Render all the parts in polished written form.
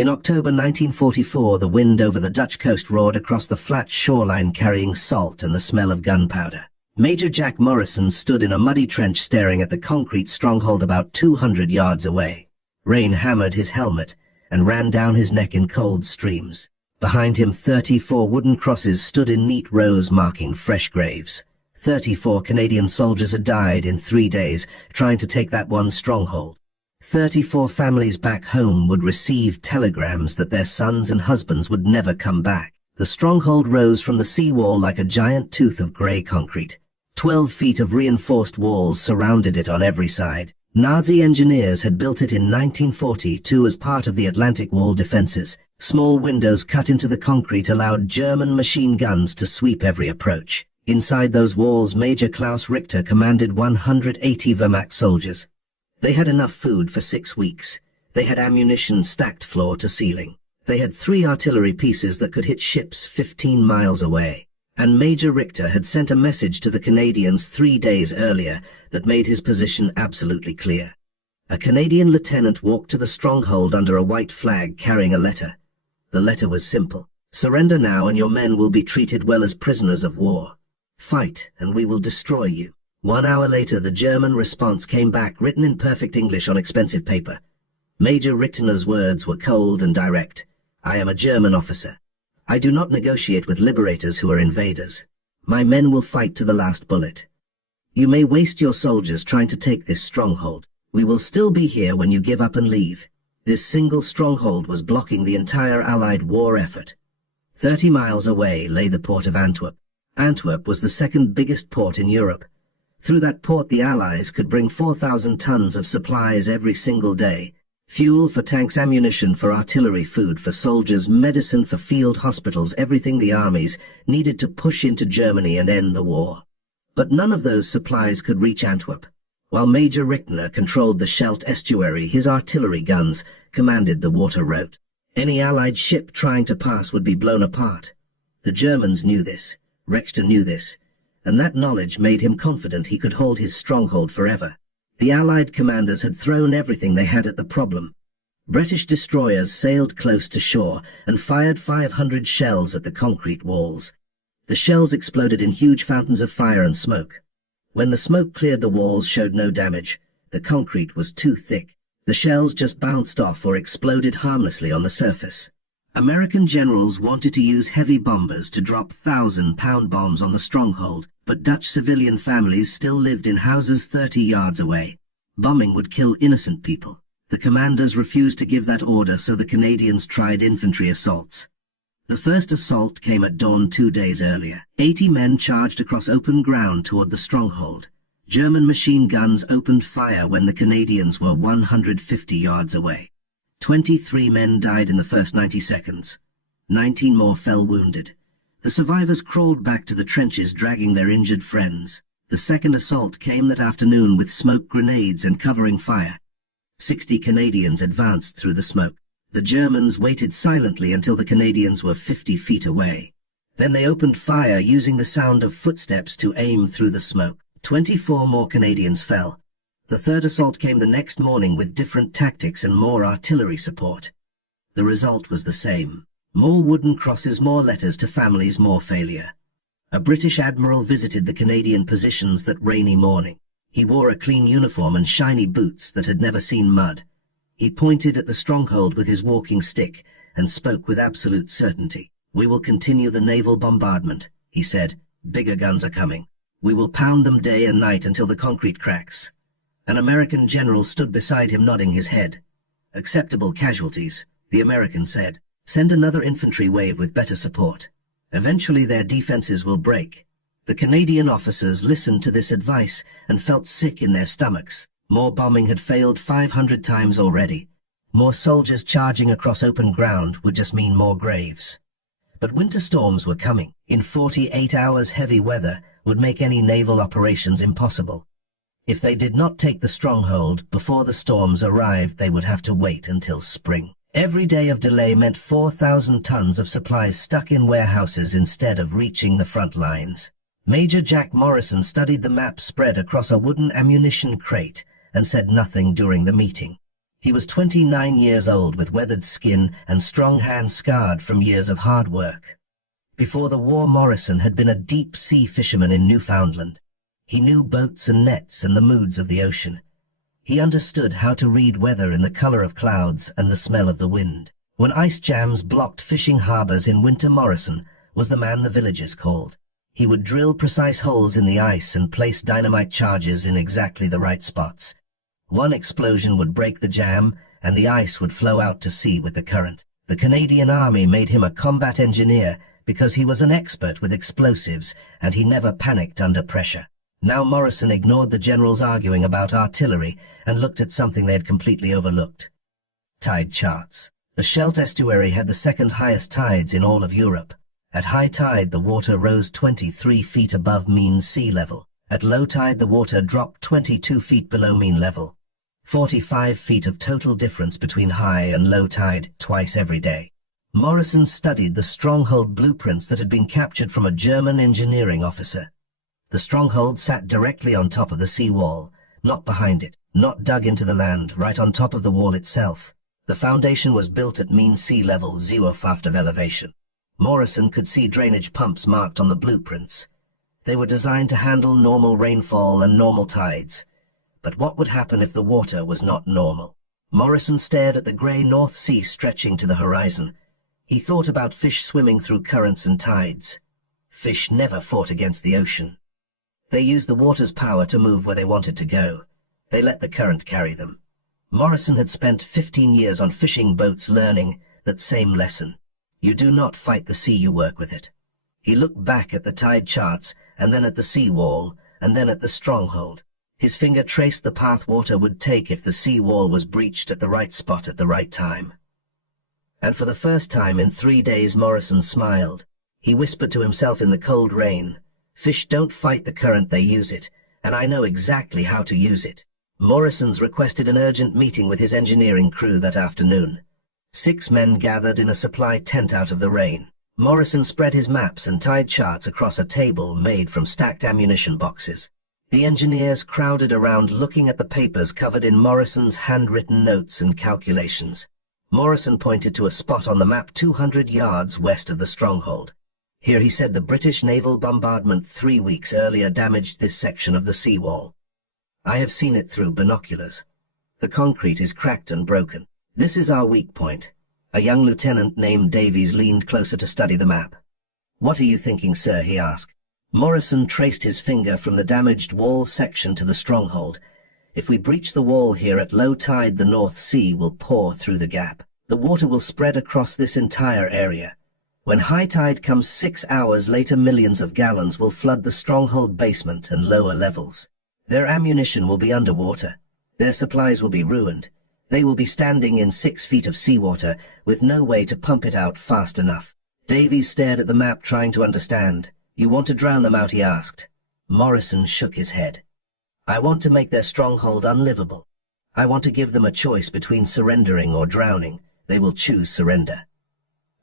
In October 1944, the wind over the Dutch coast roared across the flat shoreline carrying salt and the smell of gunpowder. Major Jack Morrison stood in a muddy trench staring at the concrete stronghold about 200 yards away. Rain hammered his helmet and ran down his neck in cold streams. Behind him, 34 wooden crosses stood in neat rows marking fresh graves. 34 Canadian soldiers had died in 3 days trying to take that one stronghold. 34 families back home would receive telegrams that their sons and husbands would never come back. The stronghold rose from the seawall like a giant tooth of grey concrete. 12 feet of reinforced walls surrounded it on every side. Nazi engineers had built it in 1942 as part of the Atlantic Wall defenses. Small windows cut into the concrete allowed German machine guns to sweep every approach. Inside those walls, Major Klaus Richter commanded 180 Wehrmacht soldiers. They had enough food for 6 weeks. They had ammunition stacked floor to ceiling. They had 3 artillery pieces that could hit ships 15 miles away. And Major Richter had sent a message to the Canadians 3 days earlier that made his position absolutely clear. A Canadian lieutenant walked to the stronghold under a white flag carrying a letter. The letter was simple. Surrender now and your men will be treated well as prisoners of war. Fight and we will destroy you. 1 hour later, the German response came back, written in perfect English on expensive paper. Major Richter's words were cold and direct. I am a German officer. I do not negotiate with liberators who are invaders. My men will fight to the last bullet. You may waste your soldiers trying to take this stronghold. We will still be here when you give up and leave. This single stronghold was blocking the entire Allied war effort. 30 miles away lay the port of Antwerp. Antwerp was the second biggest port in Europe. Through that port, the Allies could bring 4,000 tons of supplies every single day. Fuel for tanks, ammunition for artillery, food for soldiers, medicine for field hospitals, everything the armies needed to push into Germany and end the war. But none of those supplies could reach Antwerp. While Major Richter controlled the Scheldt estuary, his artillery guns commanded the water route. Any Allied ship trying to pass would be blown apart. The Germans knew this. Richter knew this. And that knowledge made him confident he could hold his stronghold forever. The Allied commanders had thrown everything they had at the problem. British destroyers sailed close to shore and fired 500 shells at the concrete walls. The shells exploded in huge fountains of fire and smoke. When the smoke cleared, the walls showed no damage. The concrete was too thick. The shells just bounced off or exploded harmlessly on the surface. American generals wanted to use heavy bombers to drop 1,000-pound bombs on the stronghold, but Dutch civilian families still lived in houses 30 yards away. Bombing would kill innocent people. The commanders refused to give that order, so the Canadians tried infantry assaults. The first assault came at dawn 2 days earlier. 80 men charged across open ground toward the stronghold. German machine guns opened fire when the Canadians were 150 yards away. 23 men died in the first 90 seconds. 19 more fell wounded. The survivors crawled back to the trenches, dragging their injured friends. The second assault came that afternoon with smoke grenades and covering fire. 60 Canadians advanced through the smoke. The Germans waited silently until the Canadians were 50 feet away. Then they opened fire using the sound of footsteps to aim through the smoke. 24 more Canadians fell. The third assault came the next morning with different tactics and more artillery support. The result was the same. More wooden crosses, more letters to families, more failure. A British admiral visited the Canadian positions that rainy morning. He wore a clean uniform and shiny boots that had never seen mud. He pointed at the stronghold with his walking stick and spoke with absolute certainty. "We will continue the naval bombardment," he said. "Bigger guns are coming. We will pound them day and night until the concrete cracks." An American general stood beside him, nodding his head. "Acceptable casualties," the American said. "Send another infantry wave with better support. Eventually their defenses will break." The Canadian officers listened to this advice and felt sick in their stomachs. More bombing had failed 500 times already. More soldiers charging across open ground would just mean more graves. But winter storms were coming. In 48 hours, heavy weather would make any naval operations impossible. If they did not take the stronghold before the storms arrived, they would have to wait until spring. Every day of delay meant 4,000 tons of supplies stuck in warehouses instead of reaching the front lines. Major Jack Morrison studied the map spread across a wooden ammunition crate and said nothing during the meeting. He was 29 years old with weathered skin and strong hands scarred from years of hard work. Before the war, Morrison had been a deep-sea fisherman in Newfoundland. He knew boats and nets and the moods of the ocean. He understood how to read weather in the color of clouds and the smell of the wind. When ice jams blocked fishing harbors in winter, Morrison was the man the villagers called. He would drill precise holes in the ice and place dynamite charges in exactly the right spots. One explosion would break the jam, and the ice would flow out to sea with the current. The Canadian Army made him a combat engineer because he was an expert with explosives, and he never panicked under pressure. Now Morrison ignored the generals arguing about artillery and looked at something they had completely overlooked. Tide charts. The Scheldt estuary had the second highest tides in all of Europe. At high tide, the water rose 23 feet above mean sea level. At low tide, the water dropped 22 feet below mean level. 45 feet of total difference between high and low tide twice every day. Morrison studied the stronghold blueprints that had been captured from a German engineering officer. The stronghold sat directly on top of the sea wall, not behind it, not dug into the land, right on top of the wall itself. The foundation was built at mean sea level, 0 feet of elevation. Morrison could see drainage pumps marked on the blueprints. They were designed to handle normal rainfall and normal tides. But what would happen if the water was not normal? Morrison stared at the grey North Sea stretching to the horizon. He thought about fish swimming through currents and tides. Fish never fought against the ocean. They used the water's power to move where they wanted to go. They let the current carry them. Morrison had spent 15 years on fishing boats learning that same lesson. You do not fight the sea, you work with it. He looked back at the tide charts, and then at the sea wall, and then at the stronghold. His finger traced the path water would take if the sea wall was breached at the right spot at the right time. And for the first time in 3 days, Morrison smiled. He whispered to himself in the cold rain, "Fish don't fight the current, they use it, and I know exactly how to use it." Morrison's requested an urgent meeting with his engineering crew that afternoon. 6 men gathered in a supply tent out of the rain. Morrison spread his maps and tide charts across a table made from stacked ammunition boxes. The engineers crowded around looking at the papers covered in Morrison's handwritten notes and calculations. Morrison pointed to a spot on the map 200 yards west of the stronghold. Here, he said, the British naval bombardment 3 weeks earlier damaged this section of the seawall. I have seen it through binoculars. The concrete is cracked and broken. This is our weak point. A young lieutenant named Davies leaned closer to study the map. "What are you thinking, sir?" he asked. Morrison traced his finger from the damaged wall section to the stronghold. "If we breach the wall here at low tide, the North Sea will pour through the gap. The water will spread across this entire area. When high tide comes 6 hours later, millions of gallons will flood the stronghold basement and lower levels. Their ammunition will be underwater. Their supplies will be ruined. They will be standing in 6 feet of seawater with no way to pump it out fast enough." Davies stared at the map, trying to understand. "You want to drown them out?" he asked. Morrison shook his head. "I want to make their stronghold unlivable. I want to give them a choice between surrendering or drowning. They will choose surrender."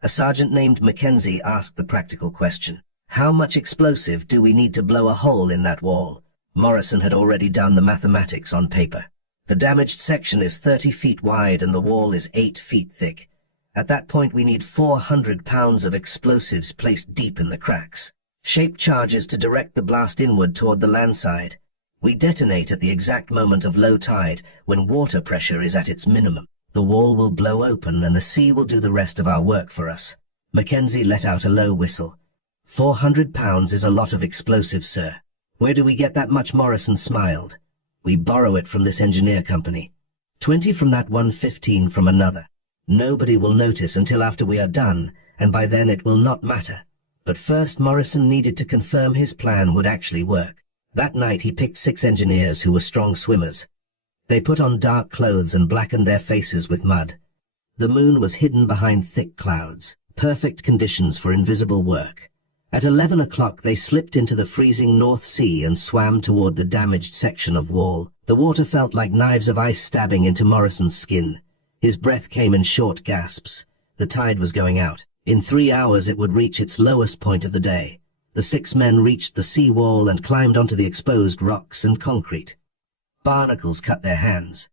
A sergeant named Mackenzie asked the practical question. "How much explosive do we need to blow a hole in that wall?" Morrison had already done the mathematics on paper. The damaged section is 30 feet wide and the wall is 8 feet thick. At that point, we need 400 pounds of explosives placed deep in the cracks. Shaped charges to direct the blast inward toward the land side. We detonate at the exact moment of low tide, when water pressure is at its minimum. The wall will blow open and the sea will do the rest of our work for us. Mackenzie let out a low whistle. 400 pounds is a lot of explosives, sir. Where do we get that much? Morrison smiled. We borrow it from this engineer company. 20 from that one, 15 from another. Nobody will notice until after we are done, and by then it will not matter. But first, Morrison needed to confirm his plan would actually work. That night he picked 6 engineers who were strong swimmers. They put on dark clothes and blackened their faces with mud. The moon was hidden behind thick clouds, perfect conditions for invisible work. At 11 o'clock they slipped into the freezing North Sea and swam toward the damaged section of wall. The water felt like knives of ice stabbing into Morrison's skin. His breath came in short gasps. The tide was going out. In 3 hours it would reach its lowest point of the day. The 6 men reached the sea wall and climbed onto the exposed rocks and concrete. Barnacles cut their hands.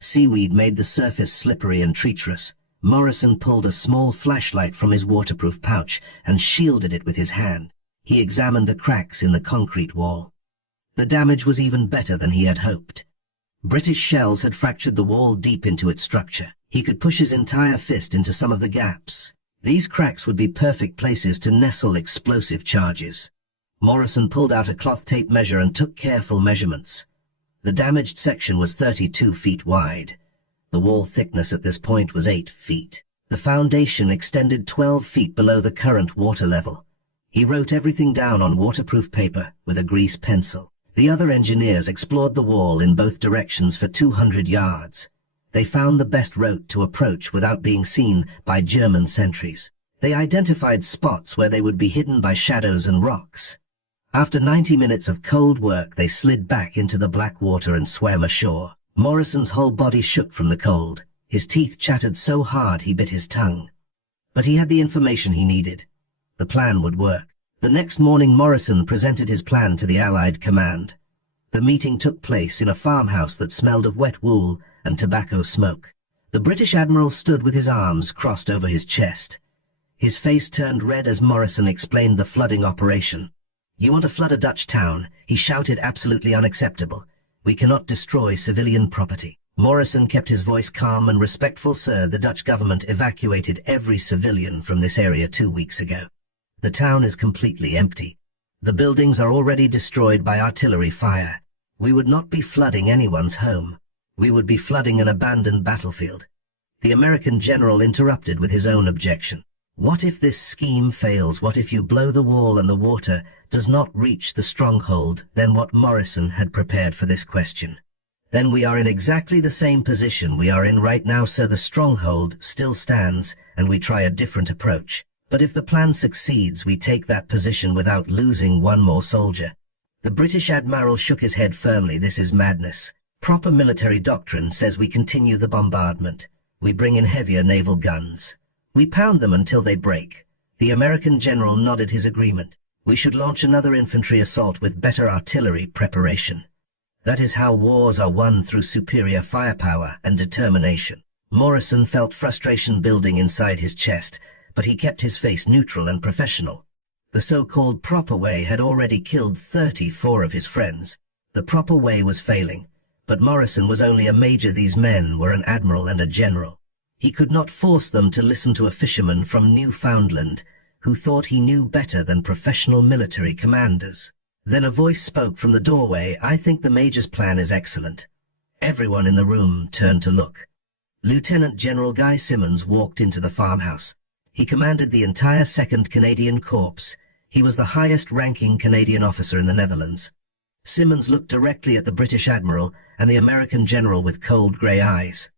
Seaweed made the surface slippery and treacherous. Morrison pulled a small flashlight from his waterproof pouch and shielded it with his hand. He examined the cracks in the concrete wall. The damage was even better than he had hoped. British shells had fractured the wall deep into its structure. He could push his entire fist into some of the gaps. These cracks would be perfect places to nestle explosive charges. Morrison pulled out a cloth tape measure and took careful measurements. The damaged section was 32 feet wide. The wall thickness at this point was 8 feet. The foundation extended 12 feet below the current water level. He wrote everything down on waterproof paper with a grease pencil. The other engineers explored the wall in both directions for 200 yards. They found the best route to approach without being seen by German sentries. They identified spots where they would be hidden by shadows and rocks. After 90 minutes of cold work, they slid back into the black water and swam ashore. Morrison's whole body shook from the cold. His teeth chattered so hard he bit his tongue. But he had the information he needed. The plan would work. The next morning, Morrison presented his plan to the Allied command. The meeting took place in a farmhouse that smelled of wet wool and tobacco smoke. The British admiral stood with his arms crossed over his chest. His face turned red as Morrison explained the flooding operation. "You want to flood a Dutch town?" he shouted, "absolutely unacceptable. We cannot destroy civilian property." Morrison kept his voice calm and respectful. "Sir, the Dutch government evacuated every civilian from this area 2 weeks ago. The town is completely empty. The buildings are already destroyed by artillery fire. We would not be flooding anyone's home. We would be flooding an abandoned battlefield." The American general interrupted with his own objection. "What if this scheme fails? What if you blow the wall and the water does not reach the stronghold?" Then what Morrison had prepared for this question. "Then we are in exactly the same position we are in right now, sir. The stronghold still stands, and we try a different approach. But if the plan succeeds, we take that position without losing one more soldier." The British admiral shook his head firmly. "This is madness. Proper military doctrine says we continue the bombardment. We bring in heavier naval guns. We pound them until they break." The American general nodded his agreement. "We should launch another infantry assault with better artillery preparation. That is how wars are won, through superior firepower and determination." Morrison felt frustration building inside his chest, but he kept his face neutral and professional. The so-called proper way had already killed 34 of his friends. The proper way was failing, but Morrison was only a major. These men were an admiral and a general. He could not force them to listen to a fisherman from Newfoundland who thought he knew better than professional military commanders. Then a voice spoke from the doorway. "I think the major's plan is excellent." Everyone in the room turned to look. Lieutenant General Guy Simmons walked into the farmhouse. He commanded the entire 2nd Canadian Corps. He was the highest-ranking Canadian officer in the Netherlands. Simmons looked directly at the British admiral and the American general with cold grey eyes.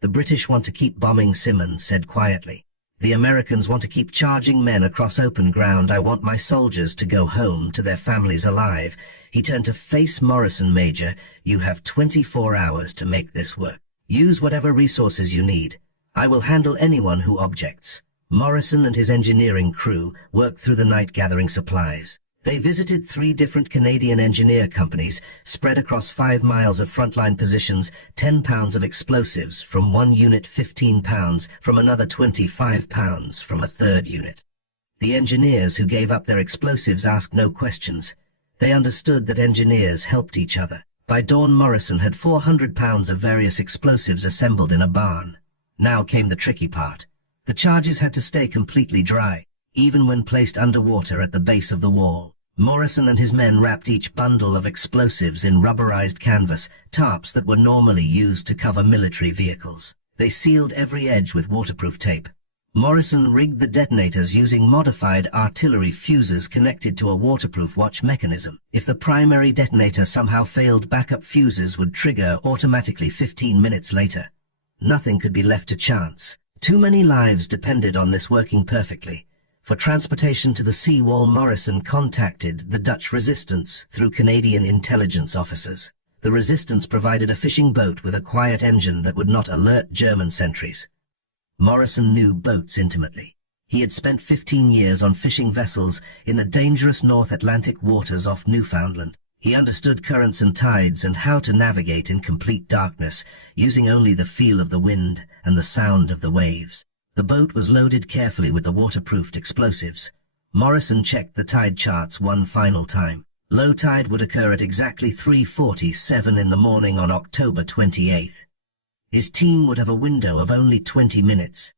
"The British want to keep bombing," Simmons said quietly. "The Americans want to keep charging men across open ground. I want my soldiers to go home to their families alive." He turned to face Morrison. "Major, you have 24 hours to make this work. Use whatever resources you need. I will handle anyone who objects." Morrison and his engineering crew worked through the night gathering supplies. They visited 3 different Canadian engineer companies spread across 5 miles of frontline positions. 10 pounds of explosives from one unit, 15 pounds from another, 25 pounds from a third unit. The engineers who gave up their explosives asked no questions. They understood that engineers helped each other. By dawn, Morrison had 400 pounds of various explosives assembled in a barn. Now came the tricky part. The charges had to stay completely dry, even when placed underwater at the base of the wall. Morrison and his men wrapped each bundle of explosives in rubberized canvas, tarps that were normally used to cover military vehicles. They sealed every edge with waterproof tape. Morrison rigged the detonators using modified artillery fuses connected to a waterproof watch mechanism. If the primary detonator somehow failed, backup fuses would trigger automatically 15 minutes later. Nothing could be left to chance. Too many lives depended on this working perfectly. For transportation to the seawall, Morrison contacted the Dutch resistance through Canadian intelligence officers. The resistance provided a fishing boat with a quiet engine that would not alert German sentries. Morrison knew boats intimately. He had spent 15 years on fishing vessels in the dangerous North Atlantic waters off Newfoundland. He understood currents and tides and how to navigate in complete darkness, using only the feel of the wind and the sound of the waves. The boat was loaded carefully with the waterproofed explosives. Morrison checked the tide charts one final time. Low tide would occur at exactly 3:47 in the morning on October 28th. His team would have a window of only 20 minutes.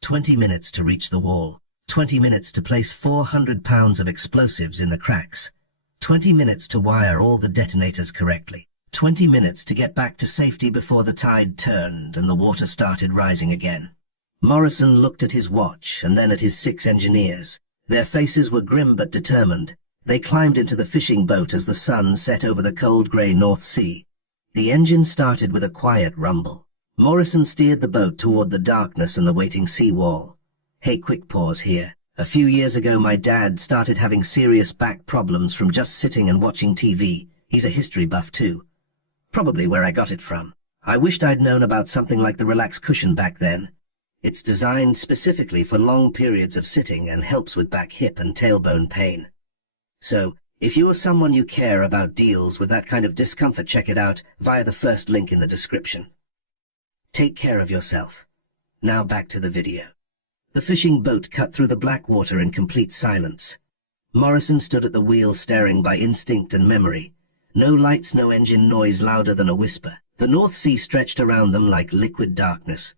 20 minutes to reach the wall. 20 minutes to place 400 pounds of explosives in the cracks. 20 minutes to wire all the detonators correctly. 20 minutes to get back to safety before the tide turned and the water started rising again. Morrison looked at his watch and then at his 6 engineers. Their faces were grim but determined. They climbed into the fishing boat as the sun set over the cold grey North Sea. The engine started with a quiet rumble. Morrison steered the boat toward the darkness and the waiting sea wall. Hey, quick pause here. A few years ago my dad started having serious back problems from just sitting and watching TV. He's a history buff too. Probably where I got it from. I wished I'd known about something like the Relax cushion back then. It's designed specifically for long periods of sitting and helps with back, hip and tailbone pain. So, if you or someone you care about deals with that kind of discomfort, check it out via the first link in the description. Take care of yourself. Now back to the video. The fishing boat cut through the black water in complete silence. Morrison stood at the wheel staring by instinct and memory. No lights, no engine noise louder than a whisper. The North Sea stretched around them like liquid darkness.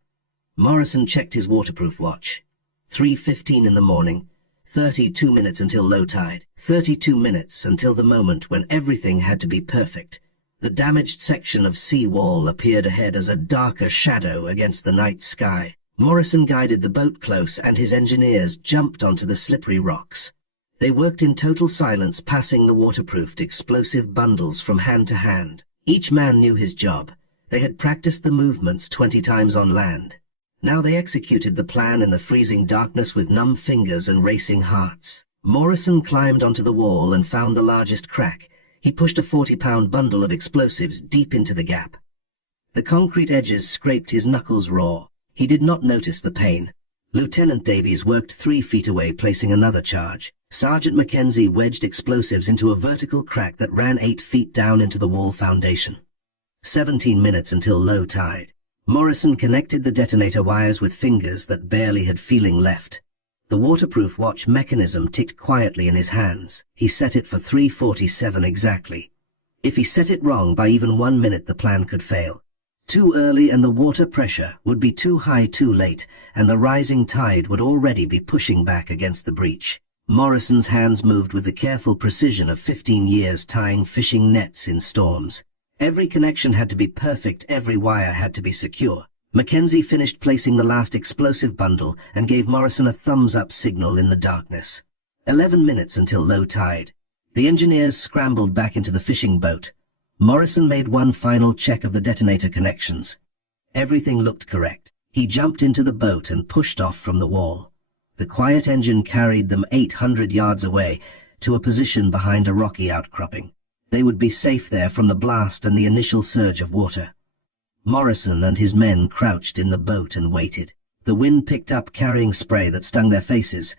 Morrison checked his waterproof watch. 3:15 in the morning. 32 minutes until low tide. 32 minutes until the moment when everything had to be perfect. The damaged section of sea wall appeared ahead as a darker shadow against the night sky. Morrison guided the boat close and his engineers jumped onto the slippery rocks. They worked in total silence, passing the waterproofed explosive bundles from hand to hand. Each man knew his job. They had practiced the movements 20 times on land. Now they executed the plan in the freezing darkness with numb fingers and racing hearts. Morrison climbed onto the wall and found the largest crack. He pushed a 40-pound bundle of explosives deep into the gap. The concrete edges scraped his knuckles raw. He did not notice the pain. Lieutenant Davies worked 3 feet away, placing another charge. Sergeant Mackenzie wedged explosives into a vertical crack that ran 8 feet down into the wall foundation. 17 minutes until low tide. Morrison connected the detonator wires with fingers that barely had feeling left. The waterproof watch mechanism ticked quietly in his hands. He set it for 3:47 exactly. If he set it wrong by even 1 minute, the plan could fail. Too early and the water pressure would be too high too late, and the rising tide would already be pushing back against the breach. Morrison's hands moved with the careful precision of 15 years tying fishing nets in storms. Every connection had to be perfect, every wire had to be secure. Mackenzie finished placing the last explosive bundle and gave Morrison a thumbs-up signal in the darkness. 11 minutes until low tide. The engineers scrambled back into the fishing boat. Morrison made one final check of the detonator connections. Everything looked correct. He jumped into the boat and pushed off from the wall. The quiet engine carried them 800 yards away to a position behind a rocky outcropping. They would be safe there from the blast and the initial surge of water. Morrison and his men crouched in the boat and waited. The wind picked up, carrying spray that stung their faces.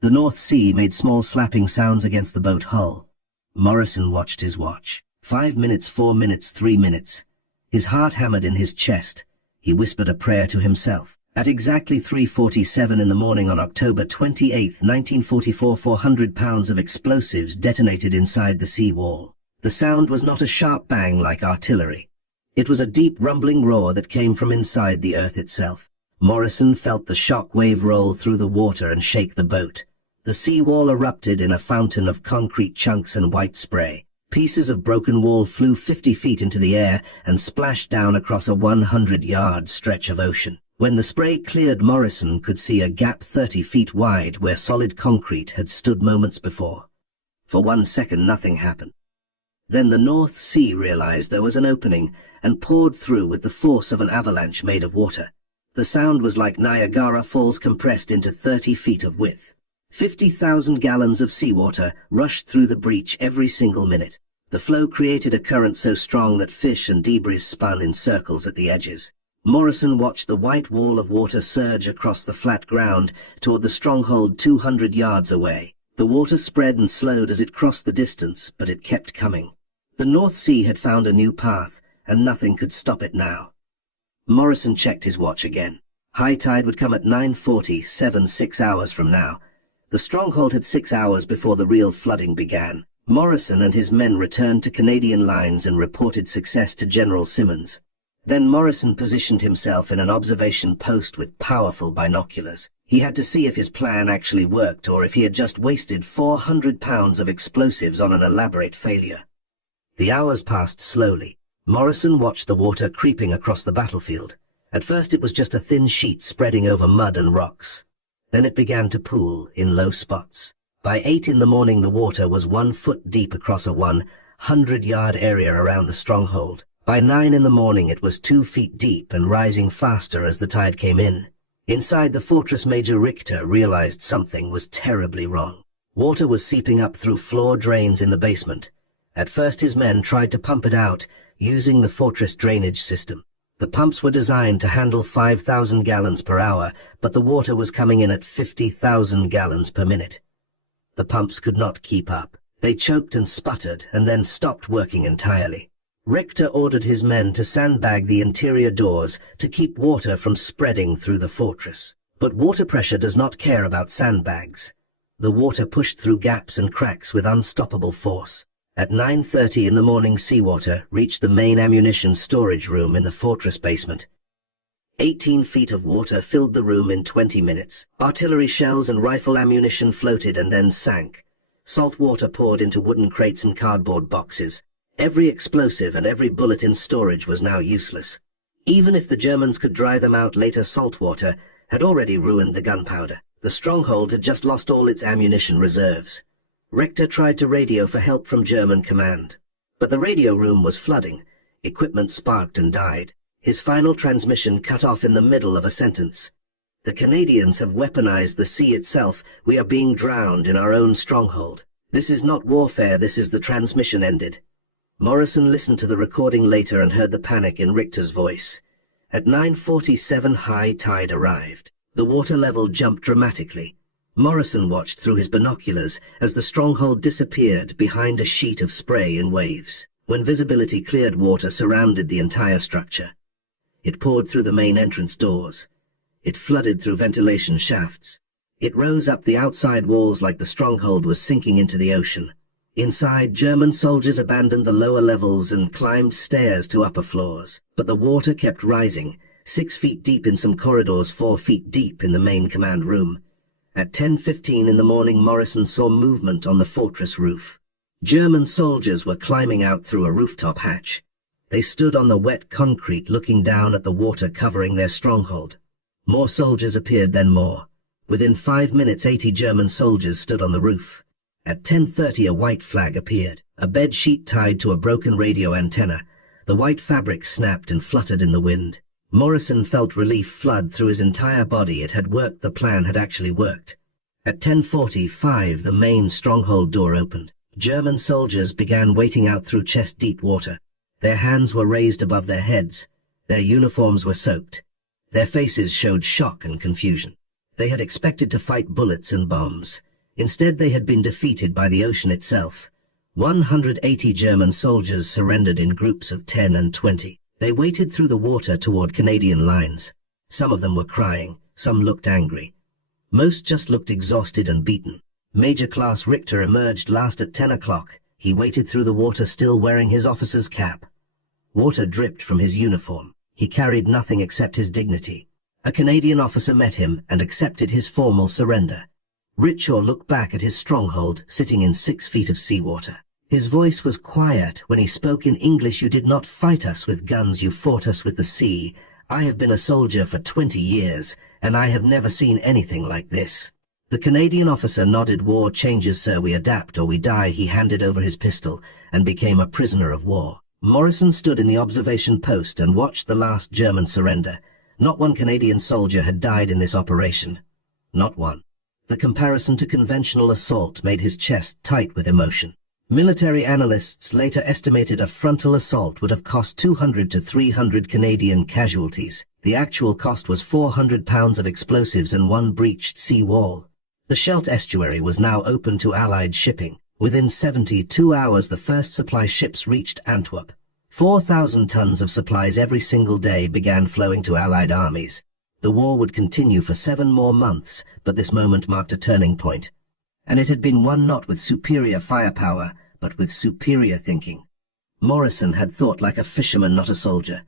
The North Sea made small slapping sounds against the boat hull. Morrison watched his watch. 5 minutes, 4 minutes, 3 minutes. His heart hammered in his chest. He whispered a prayer to himself. At exactly 3:47 in the morning on October 28, 1944, 400 pounds of explosives detonated inside the sea wall. The sound was not a sharp bang like artillery. It was a deep rumbling roar that came from inside the earth itself. Morrison felt the shock wave roll through the water and shake the boat. The sea wall erupted in a fountain of concrete chunks and white spray. Pieces of broken wall flew 50 feet into the air and splashed down across a 100-yard stretch of ocean. When the spray cleared, Morrison could see a gap 30 feet wide where solid concrete had stood moments before. For 1 second, nothing happened. Then the North Sea realized there was an opening and poured through with the force of an avalanche made of water. The sound was like Niagara Falls compressed into 30 feet of width. 50,000 gallons of seawater rushed through the breach every single minute. The flow created a current so strong that fish and debris spun in circles at the edges. Morrison watched the white wall of water surge across the flat ground toward the stronghold 200 yards away. The water spread and slowed as it crossed the distance, but it kept coming. The North Sea had found a new path, and nothing could stop it now. Morrison checked his watch again. High tide would come at 9:47, 6 hours from now. The stronghold had 6 hours before the real flooding began. Morrison and his men returned to Canadian lines and reported success to General Simmons. Then Morrison positioned himself in an observation post with powerful binoculars. He had to see if his plan actually worked or if he had just wasted 400 pounds of explosives on an elaborate failure. The hours passed slowly. Morrison watched the water creeping across the battlefield. At first it was just a thin sheet spreading over mud and rocks. Then it began to pool in low spots. By 8 in the morning the water was 1 foot deep across a 100-yard area around the stronghold. By 9 in the morning it was 2 feet deep and rising faster as the tide came in. Inside the fortress, Major Richter realized something was terribly wrong. Water was seeping up through floor drains in the basement. At first his men tried to pump it out using the fortress drainage system. The pumps were designed to handle 5,000 gallons per hour, but the water was coming in at 50,000 gallons per minute. The pumps could not keep up. They choked and sputtered and then stopped working entirely. Richter ordered his men to sandbag the interior doors to keep water from spreading through the fortress. But water pressure does not care about sandbags. The water pushed through gaps and cracks with unstoppable force. At 9:30 in the morning, seawater reached the main ammunition storage room in the fortress basement. 18 feet of water filled the room in 20 minutes. Artillery shells and rifle ammunition floated and then sank. Salt water poured into wooden crates and cardboard boxes. Every explosive and every bullet in storage was now useless. Even if the Germans could dry them out later, salt water had already ruined the gunpowder. The stronghold had just lost all its ammunition reserves. Richter tried to radio for help from German command. But the radio room was flooding. Equipment sparked and died. His final transmission cut off in the middle of a sentence. The Canadians have weaponized the sea itself. We are being drowned in our own stronghold. This is not warfare, this is the transmission ended. Morrison listened to the recording later and heard the panic in Richter's voice. At 9:47 high tide arrived. The water level jumped dramatically. Morrison watched through his binoculars as the stronghold disappeared behind a sheet of spray and waves. When visibility cleared, water surrounded the entire structure. It poured through the main entrance doors. It flooded through ventilation shafts. It rose up the outside walls like the stronghold was sinking into the ocean. Inside, German soldiers abandoned the lower levels and climbed stairs to upper floors. But the water kept rising, 6 feet deep in some corridors, 4 feet deep in the main command room. At 10:15 in the morning, Morrison saw movement on the fortress roof. German soldiers were climbing out through a rooftop hatch. They stood on the wet concrete looking down at the water covering their stronghold. More soldiers appeared, then more. Within 5 minutes, 80 German soldiers stood on the roof. At 10:30 a white flag appeared, a bed sheet tied to a broken radio antenna. The white fabric snapped and fluttered in the wind. Morrison felt relief flood through his entire body. It had worked, the plan had actually worked. At 10:45 the main stronghold door opened. German soldiers began wading out through chest-deep water. Their hands were raised above their heads. Their uniforms were soaked. Their faces showed shock and confusion. They had expected to fight bullets and bombs. Instead, they had been defeated by the ocean itself. 180 German soldiers surrendered in groups of 10 and 20. They waded through the water toward Canadian lines. Some of them were crying, some looked angry. Most just looked exhausted and beaten. Major Class Richter emerged last at 10 o'clock. He waded through the water still wearing his officer's cap. Water dripped from his uniform. He carried nothing except his dignity. A Canadian officer met him and accepted his formal surrender. Richter looked back at his stronghold, sitting in 6 feet of seawater. His voice was quiet when he spoke in English. You did not fight us with guns, you fought us with the sea. I have been a soldier for 20 years, and I have never seen anything like this. The Canadian officer nodded. War changes, sir. We adapt or we die. He handed over his pistol and became a prisoner of war. Morrison stood in the observation post and watched the last German surrender. Not one Canadian soldier had died in this operation. Not one. The comparison to conventional assault made his chest tight with emotion. Military analysts later estimated a frontal assault would have cost 200 to 300 Canadian casualties. The actual cost was 400 pounds of explosives and one breached sea wall. The Scheldt estuary was now open to Allied shipping. Within 72 hours, the first supply ships reached Antwerp. 4,000 tons of supplies every single day began flowing to Allied armies. The war would continue for 7 more months, but this moment marked a turning point. And it had been won not with superior firepower, but with superior thinking. Morrison had thought like a fisherman, not a soldier,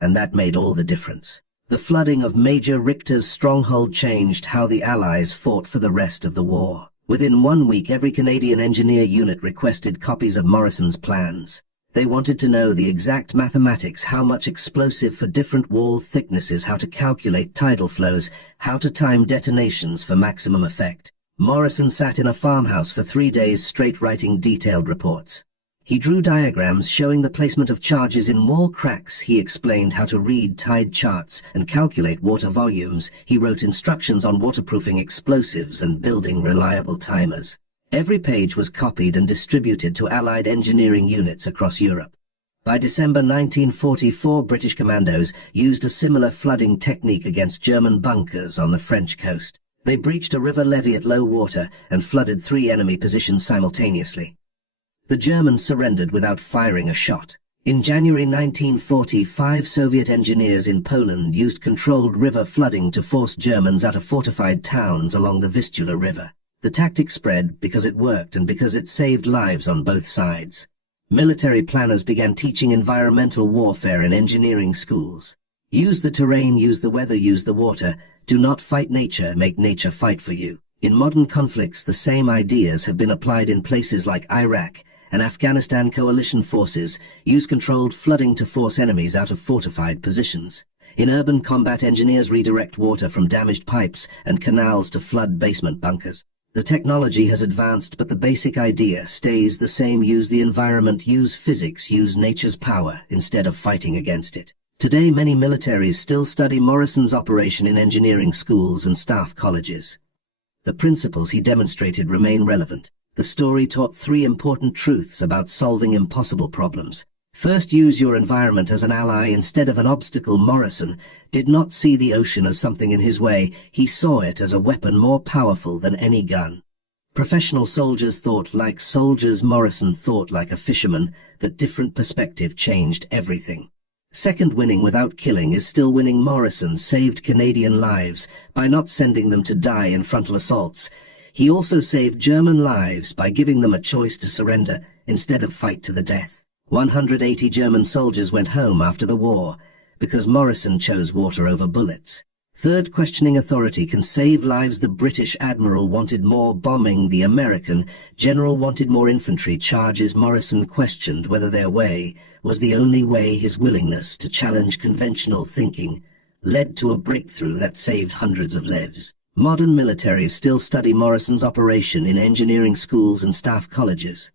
and that made all the difference. The flooding of Major Richter's stronghold changed how the Allies fought for the rest of the war. Within 1 week, every Canadian engineer unit requested copies of Morrison's plans. They wanted to know the exact mathematics, how much explosive for different wall thicknesses, how to calculate tidal flows, how to time detonations for maximum effect. Morrison sat in a farmhouse for 3 days straight writing detailed reports. He drew diagrams showing the placement of charges in wall cracks. He explained how to read tide charts and calculate water volumes. He wrote instructions on waterproofing explosives and building reliable timers. Every page was copied and distributed to Allied engineering units across Europe. By December 1944, British commandos used a similar flooding technique against German bunkers on the French coast. They breached a river levee at low water and flooded 3 enemy positions simultaneously. The Germans surrendered without firing a shot. In January 1940, 5 Soviet engineers in Poland used controlled river flooding to force Germans out of fortified towns along the Vistula River. The tactic spread because it worked and because it saved lives on both sides. Military planners began teaching environmental warfare in engineering schools. Use the terrain, use the weather, use the water. Do not fight nature, make nature fight for you. In modern conflicts, the same ideas have been applied in places like Iraq and Afghanistan. Coalition forces use controlled flooding to force enemies out of fortified positions. In urban combat, engineers redirect water from damaged pipes and canals to flood basement bunkers. The technology has advanced, but the basic idea stays the same. Use the environment, use physics, use nature's power instead of fighting against it. Today, many militaries still study Morrison's operation in engineering schools and staff colleges. The principles he demonstrated remain relevant. The story taught 3 important truths about solving impossible problems. First, use your environment as an ally instead of an obstacle. Morrison did not see the ocean as something in his way. He saw it as a weapon more powerful than any gun. Professional soldiers thought like soldiers. Morrison thought like a fisherman. That different perspective changed everything. Second, winning without killing is still winning. Morrison saved Canadian lives by not sending them to die in frontal assaults. He also saved German lives by giving them a choice to surrender instead of fight to the death. 180 German soldiers went home after the war because Morrison chose water over bullets. Third, questioning authority can save lives. The British admiral wanted more bombing. The American general wanted more infantry charges. Morrison questioned whether their way was the only way. His willingness to challenge conventional thinking led to a breakthrough that saved hundreds of lives. Modern militaries still study Morrison's operation in engineering schools and staff colleges.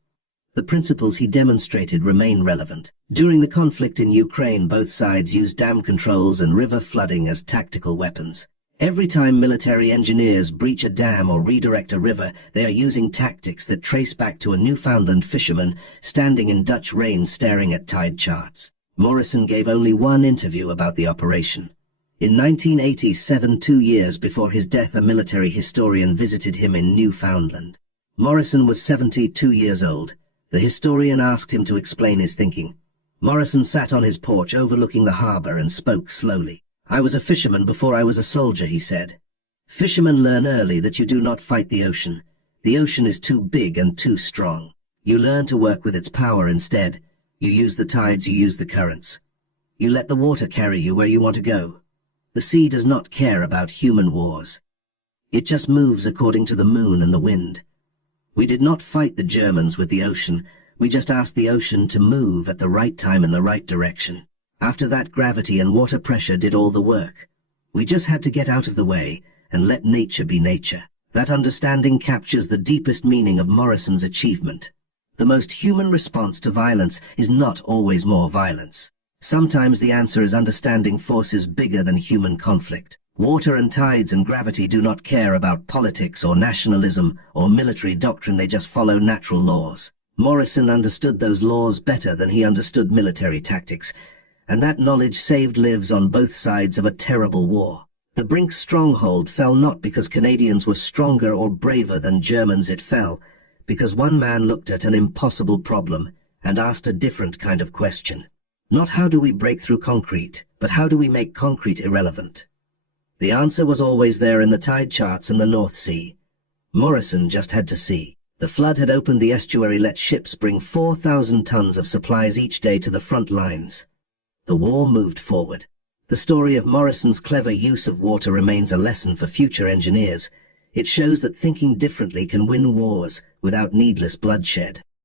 The principles he demonstrated remain relevant. During the conflict in Ukraine, both sides used dam controls and river flooding as tactical weapons. Every time military engineers breach a dam or redirect a river, they are using tactics that trace back to a Newfoundland fisherman standing in Dutch rain staring at tide charts. Morrison gave only 1 interview about the operation. In 1987, 2 years before his death, a military historian visited him in Newfoundland. Morrison was 72 years old. The historian asked him to explain his thinking. Morrison sat on his porch overlooking the harbor and spoke slowly. "I was a fisherman before I was a soldier," he said. "Fishermen learn early that you do not fight the ocean. The ocean is too big and too strong. You learn to work with its power instead. You use the tides, you use the currents. You let the water carry you where you want to go. The sea does not care about human wars. It just moves according to the moon and the wind. We did not fight the Germans with the ocean. We just asked the ocean to move at the right time in the right direction. After that, gravity and water pressure did all the work. We just had to get out of the way and let nature be nature." That understanding captures the deepest meaning of Morrison's achievement. The most human response to violence is not always more violence. Sometimes the answer is understanding forces bigger than human conflict. Water and tides and gravity do not care about politics or nationalism or military doctrine. They just follow natural laws. Morrison understood those laws better than he understood military tactics, and that knowledge saved lives on both sides of a terrible war. The Brinks stronghold fell not because Canadians were stronger or braver than Germans. It fell because one man looked at an impossible problem and asked a different kind of question. Not how do we break through concrete, but how do we make concrete irrelevant? The answer was always there in the tide charts in the North Sea. Morrison just had to see. The flood had opened the estuary, let ships bring 4,000 tons of supplies each day to the front lines. The war moved forward. The story of Morrison's clever use of water remains a lesson for future engineers. It shows that thinking differently can win wars without needless bloodshed.